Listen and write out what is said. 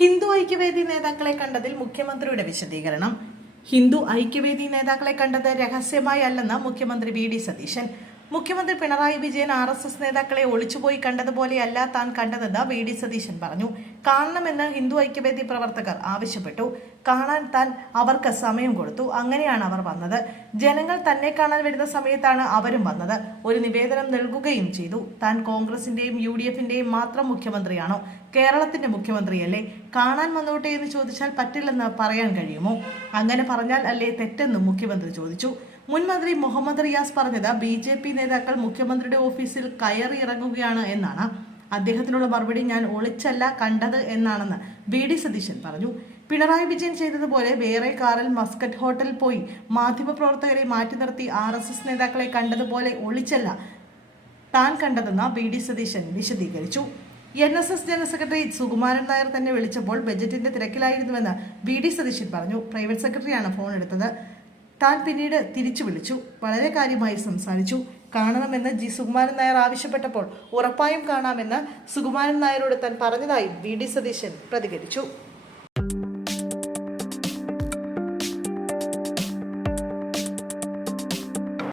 ഹിന്ദു ഐക്യവേദി നേതാക്കളെ കണ്ടതിൽ മുഖ്യമന്ത്രിയുടെ വിശദീകരണം. ഹിന്ദു ഐക്യവേദി നേതാക്കളെ കണ്ടത് രഹസ്യമായി അല്ലെന്ന് മുഖ്യമന്ത്രി വി.ഡി. സതീശൻ. മുഖ്യമന്ത്രി പിണറായി വിജയൻ RSS നേതാക്കളെ ഒളിച്ചുപോയി കണ്ടതുപോലെയല്ല താൻ കണ്ടതെന്ന് വി.ഡി. സതീശൻ പറഞ്ഞു. കാണണമെന്ന് ഹിന്ദു ഐക്യവേദി പ്രവർത്തകർ ആവശ്യപ്പെട്ടു. കാണാൻ താൻ അവർക്ക് സമയം കൊടുത്തു. അങ്ങനെയാണ് അവർ വന്നത്. ജനങ്ങൾ തന്നെ കാണാൻ വരുന്ന സമയത്താണ് അവരും വന്നത്. ഒരു നിവേദനം നൽകുകയും ചെയ്തു. താൻ കോൺഗ്രസിന്റെയും UDFന്റെയും മാത്രം മുഖ്യമന്ത്രിയാണോ? കേരളത്തിന്റെ മുഖ്യമന്ത്രിയല്ലേ? കാണാൻ വന്നോട്ടെ എന്ന് ചോദിച്ചാൽ പറ്റില്ലെന്ന് പറയാൻ കഴിയുമോ? അങ്ങനെ പറഞ്ഞാൽ അല്ലേ തെറ്റെന്നും മുഖ്യമന്ത്രി ചോദിച്ചു. മുൻ മന്ത്രി മുഹമ്മദ് റിയാസ് പറഞ്ഞത് BJP നേതാക്കൾ മുഖ്യമന്ത്രിയുടെ ഓഫീസിൽ കയറി ഇറങ്ങുകയാണ് എന്നാണ്. അദ്ദേഹത്തിനുള്ള മറുപടി ഞാൻ ഒളിച്ചല്ല കണ്ടത് എന്നാണെന്ന് വി.ഡി. സതീശൻ പറഞ്ഞു. പിണറായി വിജയൻ ചെയ്തതുപോലെ വേറെ കാറിൽ മസ്കറ്റ് ഹോട്ടലിൽ പോയി മാധ്യമപ്രവർത്തകരെ മാറ്റി നിർത്തി RSS നേതാക്കളെ കണ്ടതുപോലെ ഒളിച്ചല്ല താൻ കണ്ടതെന്ന് വി.ഡി. സതീശൻ വിശദീകരിച്ചു. NSS general secretary Sukumaran Nair തന്നെ വിളിച്ചപ്പോൾ ബജറ്റിന്റെ തിരക്കിലായിരുന്നുവെന്ന് വി.ഡി. സതീശൻ പറഞ്ഞു. പ്രൈവറ്റ് സെക്രട്ടറിയാണ് ഫോൺ എടുത്തത്. താൻ പിന്നീട് തിരിച്ചു വിളിച്ചു. വളരെ കാര്യമായി സംസാരിച്ചു. കാണണമെന്ന് സുകുമാരൻ നായർ ആവശ്യപ്പെട്ടപ്പോൾ ഉറപ്പായും കാണാമെന്ന് സുകുമാരൻ നായരോട് താൻ പറഞ്ഞതായി വി.ഡി. സതീശൻ പ്രതികരിച്ചു.